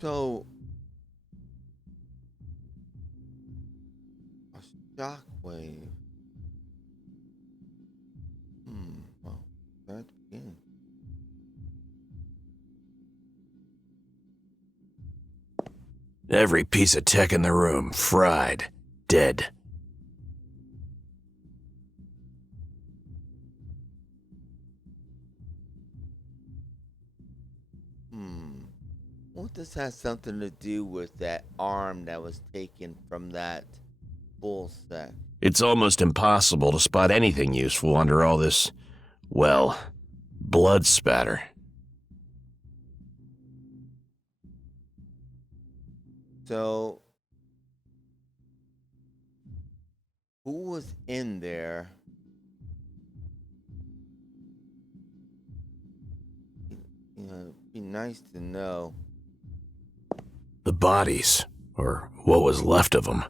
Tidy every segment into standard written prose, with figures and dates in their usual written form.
So, a shockwave. Well, that begins. Every piece of tech in the room fried, dead. Won't this have something to do with that arm that was taken from that bull sack? It's almost impossible to spot anything useful under all this, well, blood spatter. So, who was in there? It'd be nice to know. The bodies, or what was left of them,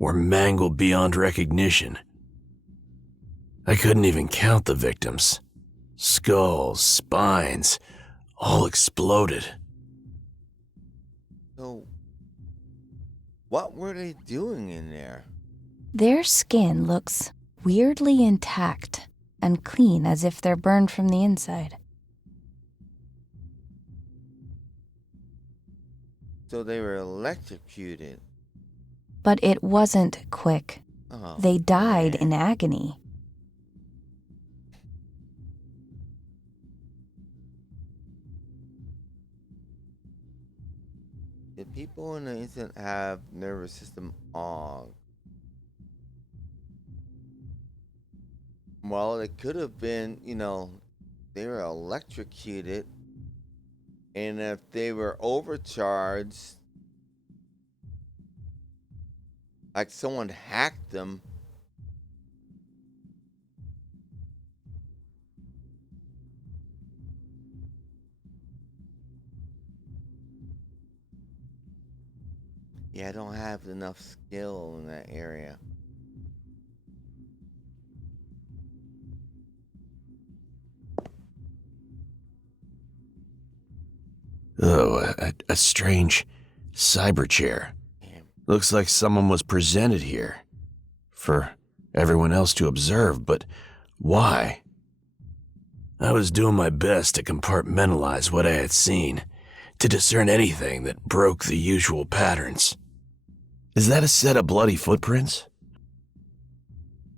were mangled beyond recognition. I couldn't even count the victims. Skulls, spines, all exploded. So, what were they doing in there? Their skin looks weirdly intact and clean, as if they're burned from the inside. So they were electrocuted. But it wasn't quick. Oh, They died man. in agony. Did people in the incident have nervous system on? Well, it could have been, they were electrocuted. And if they were overcharged, like someone hacked them, yeah, I don't have enough skill in that area. Oh, a strange cyber chair. Damn. Looks like someone was presented here. For everyone else to observe, but why? I was doing my best to compartmentalize what I had seen, to discern anything that broke the usual patterns. Is that a set of bloody footprints?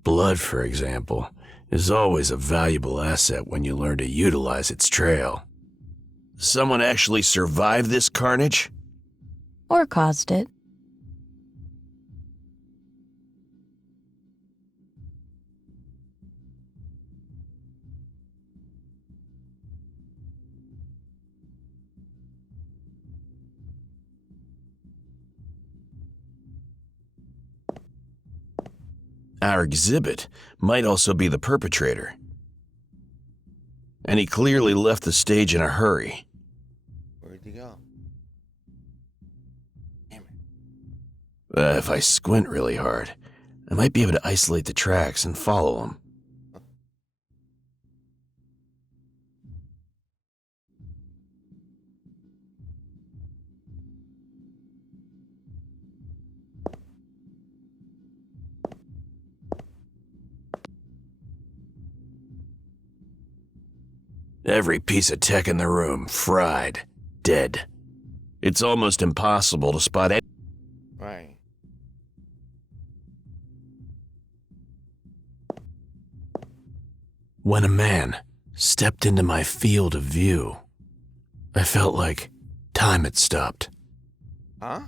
Blood, for example, is always a valuable asset when you learn to utilize its trail. Someone actually survived this carnage? Or caused it. Our exhibit might also be the perpetrator. And he clearly left the stage in a hurry. Where'd he go? Damn it. If I squint really hard, I might be able to isolate the tracks and follow him. Every piece of tech in the room fried, dead. It's almost impossible to spot any. Right. When a man stepped into my field of view, I felt like time had stopped. Huh?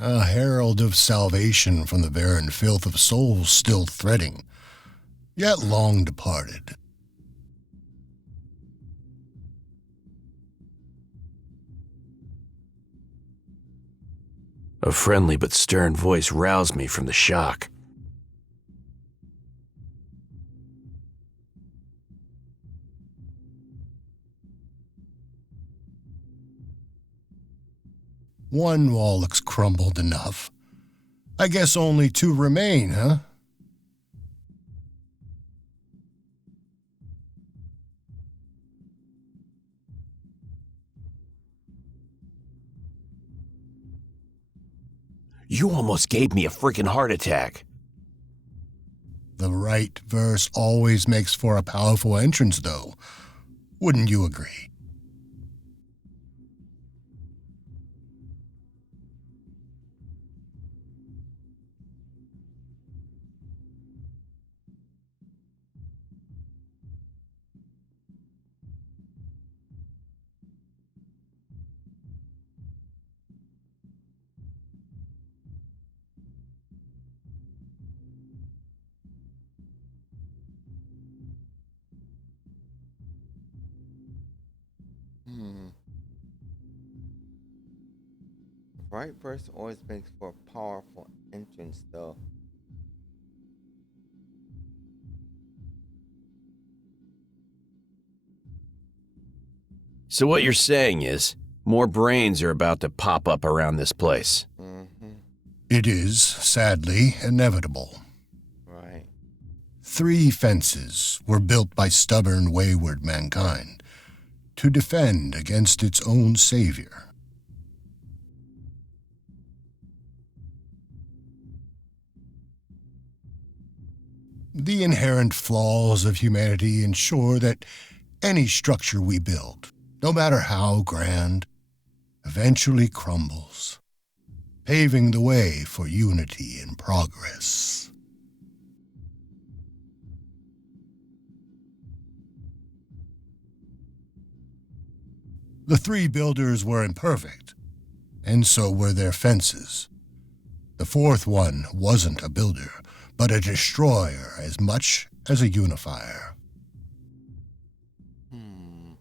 A herald of salvation from the barren filth of souls still threading, yet long departed. A friendly but stern voice roused me from the shock. One wall looks crumbled enough. I guess only two remain, huh? You almost gave me a freaking heart attack. The right verse always makes for a powerful entrance, though. Wouldn't you agree? Hmm. Right verse always makes for a powerful entrance, though. So what you're saying is, more brains are about to pop up around this place. Mm-hmm. It is, sadly, inevitable. Right. 3 fences were built by stubborn, wayward mankind to defend against its own savior. The inherent flaws of humanity ensure that any structure we build, no matter how grand, eventually crumbles, paving the way for unity and progress. The 3 builders were imperfect, and so were their fences. The 4th one wasn't a builder, but a destroyer as much as a unifier. Hmm.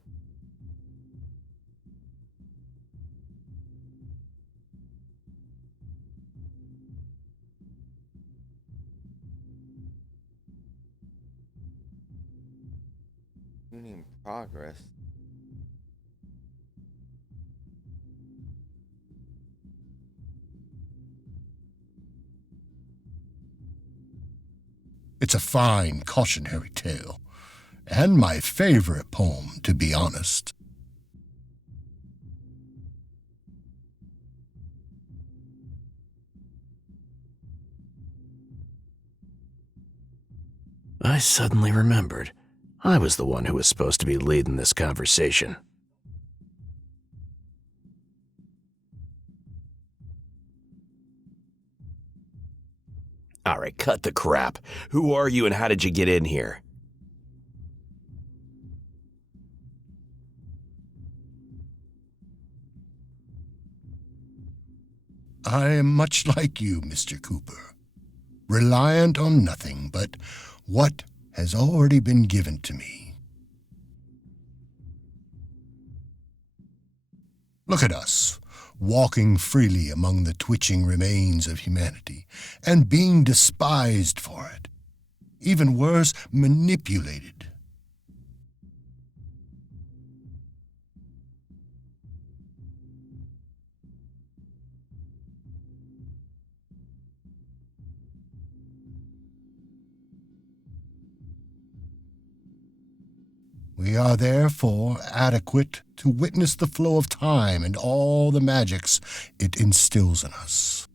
You need progress. It's a fine cautionary tale, and my favorite poem, to be honest. I suddenly remembered. I was the one who was supposed to be leading this conversation. All right, cut the crap. Who are you and how did you get in here? I am much like you, Mr. Cooper, reliant on nothing but what has already been given to me. Look at us, walking freely among the twitching remains of humanity, and being despised for it. Even worse, manipulated. We are therefore adequate to witness the flow of time and all the magics it instills in us.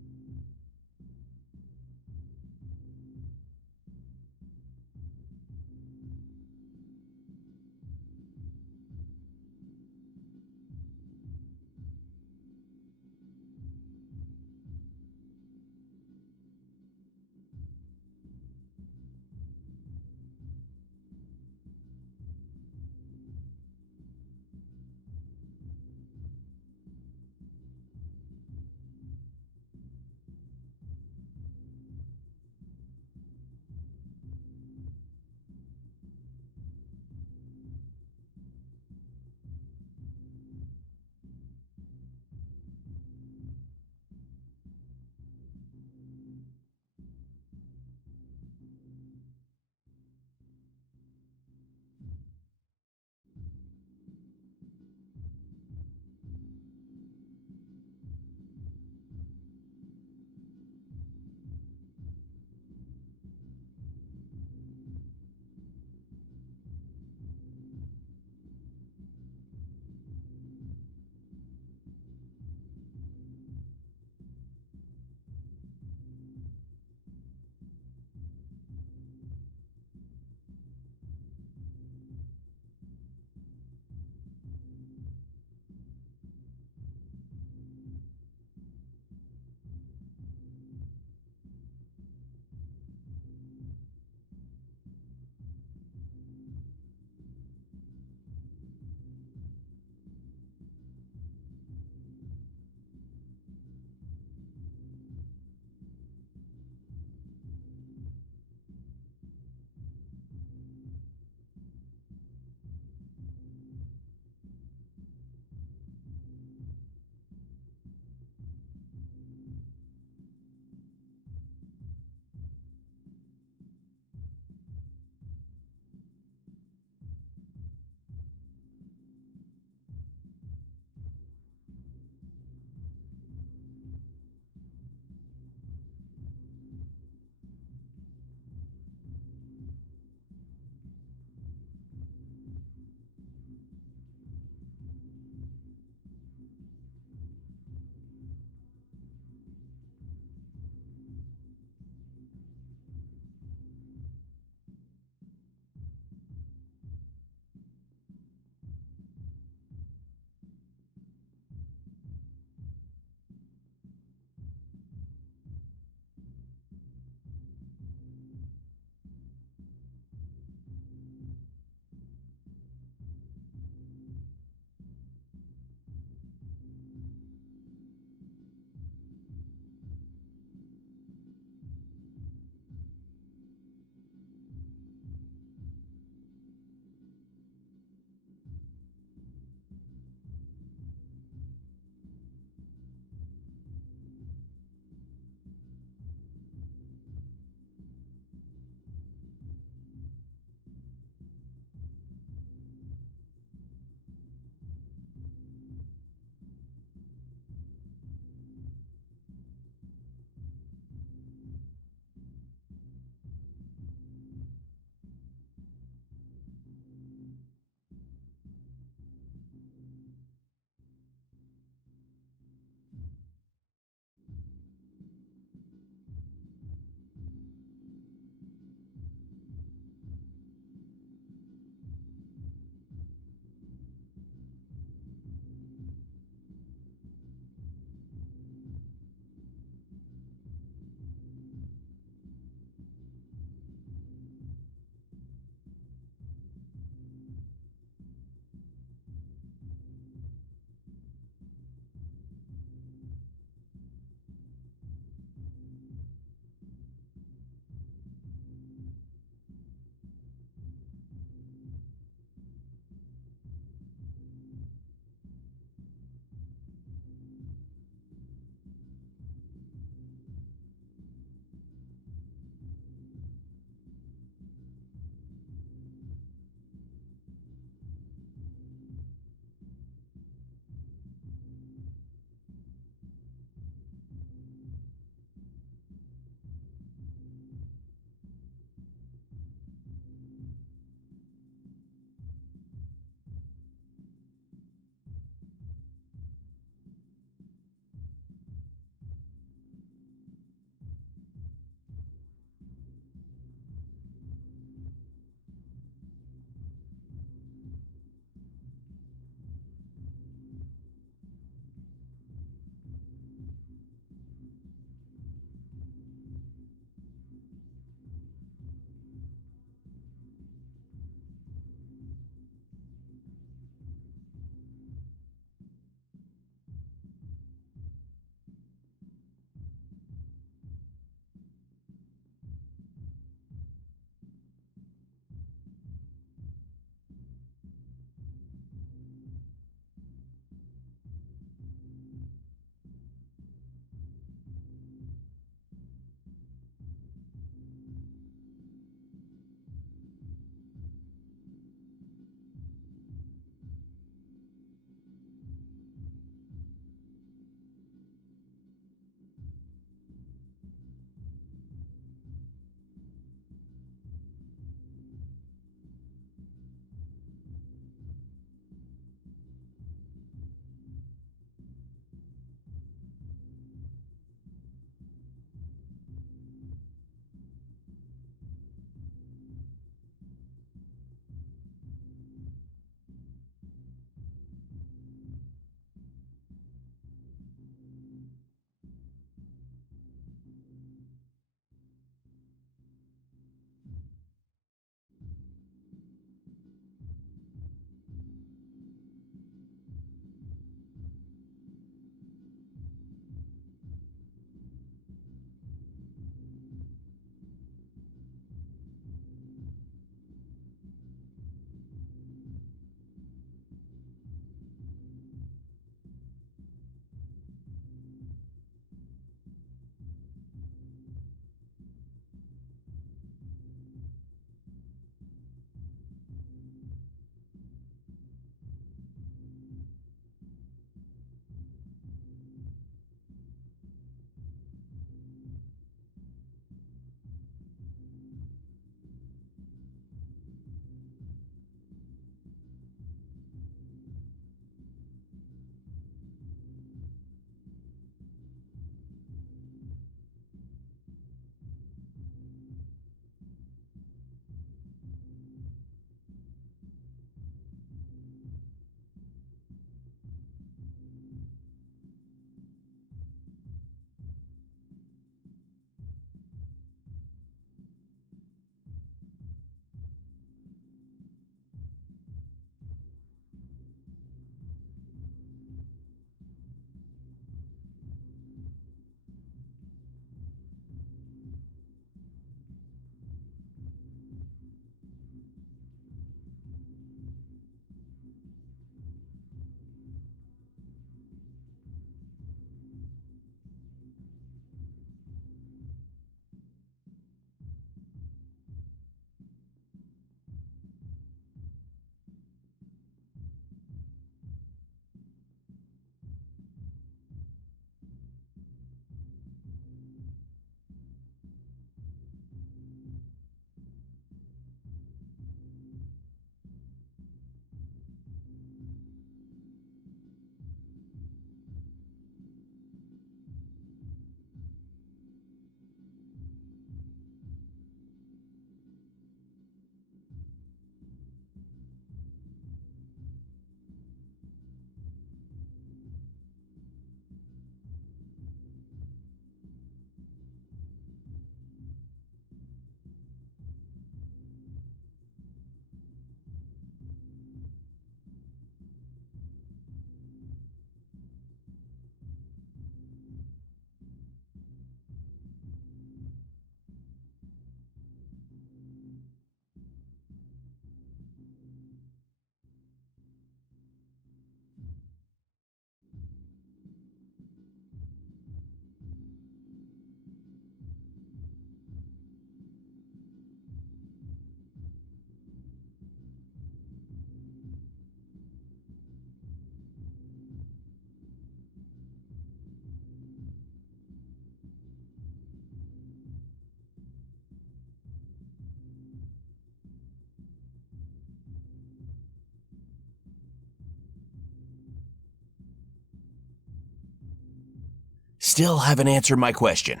still haven't answered my question.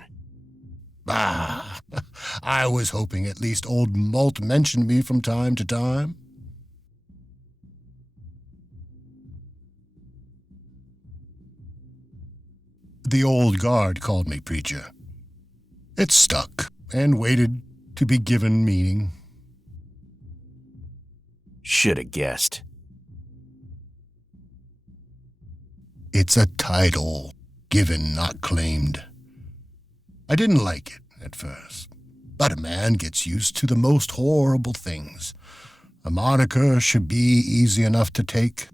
Ah, I was hoping at least old Malt mentioned me from time to time. The old guard called me preacher. It stuck and waited to be given meaning. Should have guessed. It's a title, given, not claimed. I didn't like it at first, but a man gets used to the most horrible things. A moniker should be easy enough to take,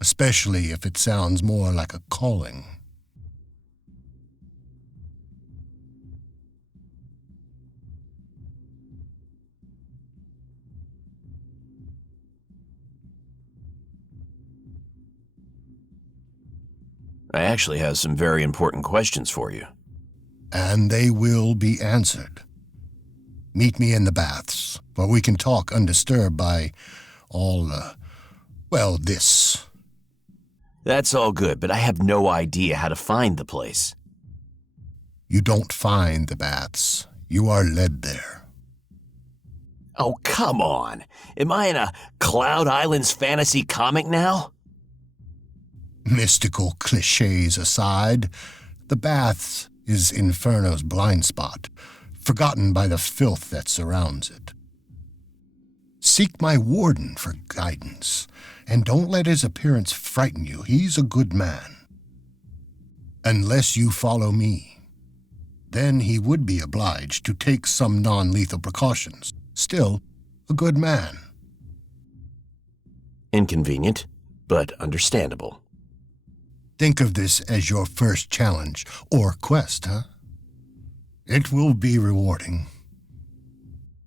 especially if it sounds more like a calling. I actually have some very important questions for you. And they will be answered. Meet me in the baths, where we can talk undisturbed by all, this. That's all good, but I have no idea how to find the place. You don't find the baths. You are led there. Oh, come on. Am I in a Cloud Islands fantasy comic now? Mystical cliches aside, the baths is Inferno's blind spot, forgotten by the filth that surrounds it. Seek my warden for guidance, and don't let his appearance frighten you. He's a good man. Unless you follow me. Then he would be obliged to take some non-lethal precautions. Still, a good man. Inconvenient, but understandable. Think of this as your first challenge, or quest, huh? It will be rewarding.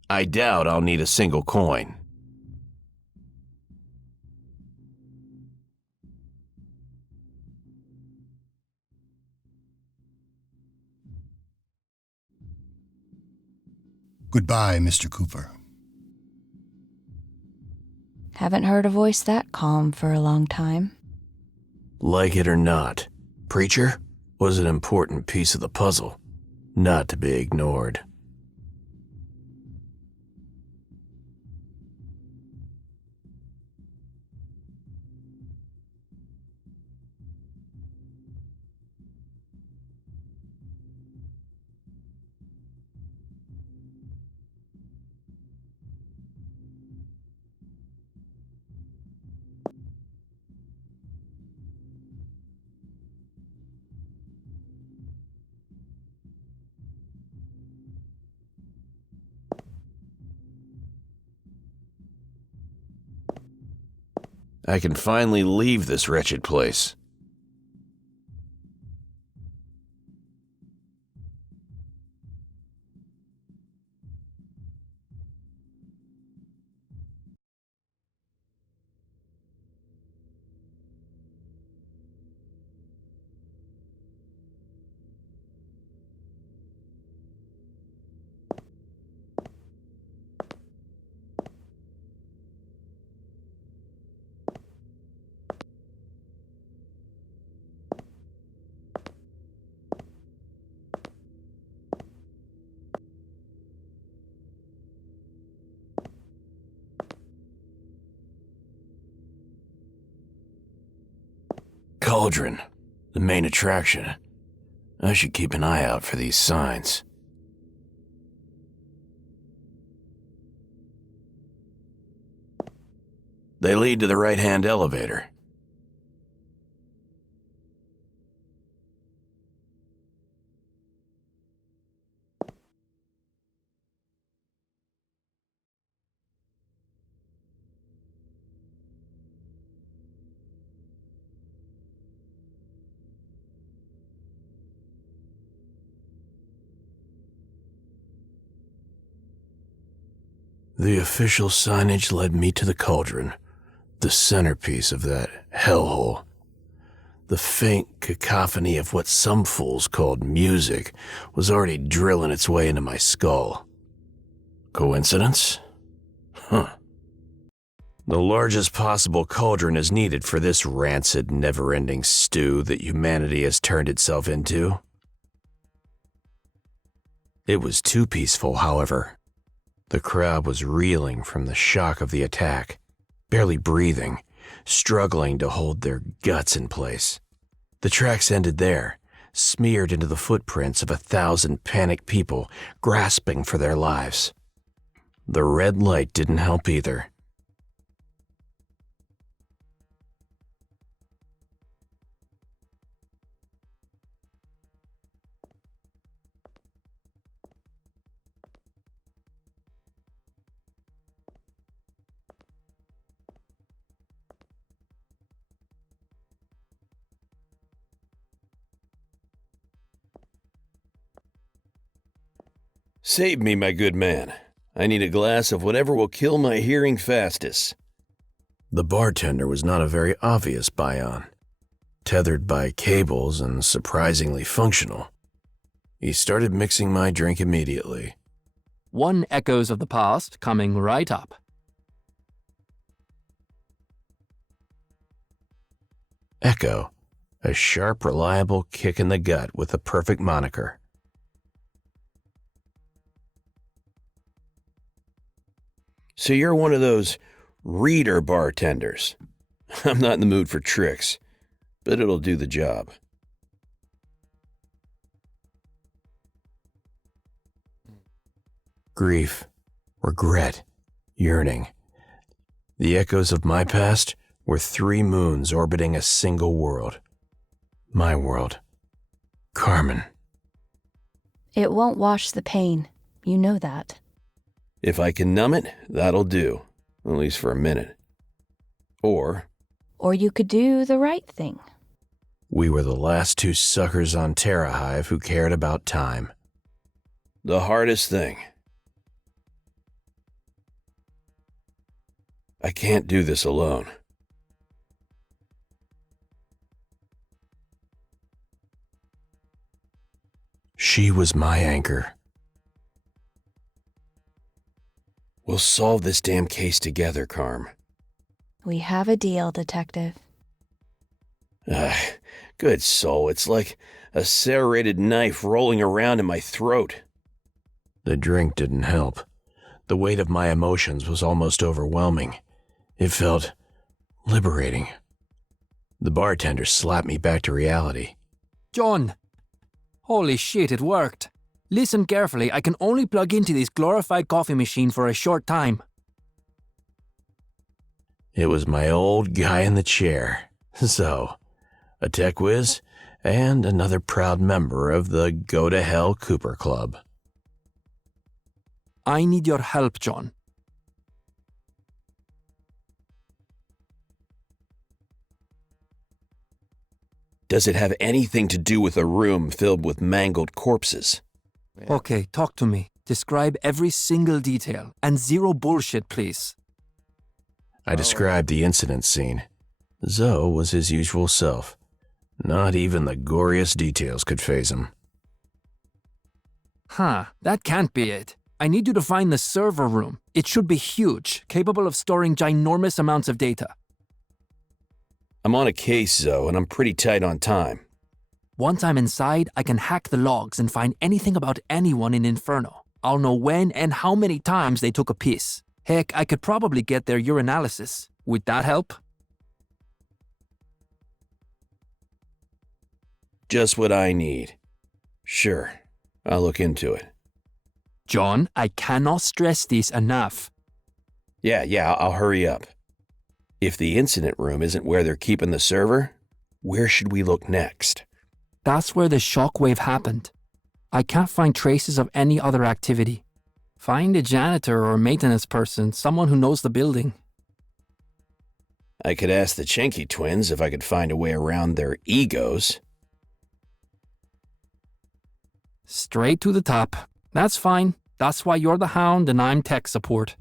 I doubt I'll need a single coin. Goodbye, Mr. Cooper. Haven't heard a voice that calm for a long time. Like it or not, Preacher was an important piece of the puzzle, not to be ignored. I can finally leave this wretched place. Cauldron, the main attraction. I should keep an eye out for these signs. They lead to the right-hand elevator. The official signage led me to the cauldron, the centerpiece of that hellhole. The faint cacophony of what some fools called music was already drilling its way into my skull. Coincidence? Huh. The largest possible cauldron is needed for this rancid, never-ending stew that humanity has turned itself into. It was too peaceful, however. The crowd was reeling from the shock of the attack, barely breathing, struggling to hold their guts in place. The tracks ended there, smeared into the footprints of 1,000 panicked people grasping for their lives. The red light didn't help either. Save me, my good man. I need a glass of whatever will kill my hearing fastest. The bartender was not a very obvious Bion, tethered by cables and surprisingly functional. He started mixing my drink immediately. One Echoes of the Past coming right up. Echo, a sharp, reliable kick in the gut with a perfect moniker. So you're one of those reader bartenders. I'm not in the mood for tricks, but it'll do the job. Grief, regret, yearning. The echoes of my past were 3 moons orbiting a single world. My world. Carmen. It won't wash the pain. You know that. If I can numb it, that'll do, at least for a minute. Or you could do the right thing. We were the last 2 suckers on Terra Hive who cared about time. the hardest thing. I can't do this alone. She was my anchor. We'll solve this damn case together, Carm. We have a deal, Detective. Good soul, it's like a serrated knife rolling around in my throat. The drink didn't help. The weight of my emotions was almost overwhelming. It felt liberating. The bartender slapped me back to reality. John! Holy shit, it worked. Listen carefully, I can only plug into this glorified coffee machine for a short time. It was my old guy in the chair. So, a tech whiz, and another proud member of the Go to Hell Cooper Club. I need your help, John. Does it have anything to do with a room filled with mangled corpses? Yeah. Okay, talk to me. Describe every single detail, and zero bullshit, please. I described the incident scene. Zoe was his usual self. Not even the goriest details could faze him. Huh, that can't be it. I need you to find the server room. It should be huge, capable of storing ginormous amounts of data. I'm on a case, Zoe, and I'm pretty tight on time. Once I'm inside, I can hack the logs and find anything about anyone in Inferno. I'll know when and how many times they took a piss. Heck, I could probably get their urinalysis. Would that help? Just what I need. Sure, I'll look into it. John, I cannot stress this enough. Yeah, I'll hurry up. If the incident room isn't where they're keeping the server, where should we look next? That's where the shockwave happened. I can't find traces of any other activity. Find a janitor or a maintenance person, someone who knows the building. I could ask the Chenky twins if I could find a way around their egos. Straight to the top. That's fine. That's why you're the Hound and I'm tech support.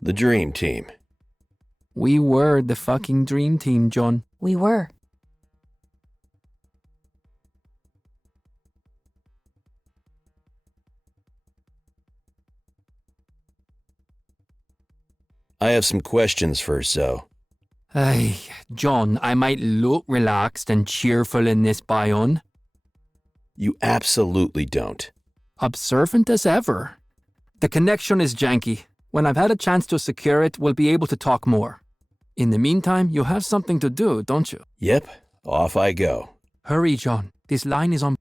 The dream team. We were the fucking dream team, John. We were. I have some questions for Zoe. Hey, John, I might look relaxed and cheerful in this bion. You absolutely don't. Observant as ever. The connection is janky. When I've had a chance to secure it, we'll be able to talk more. In the meantime, you have something to do, don't you? Yep, off I go. Hurry, John. This line is on...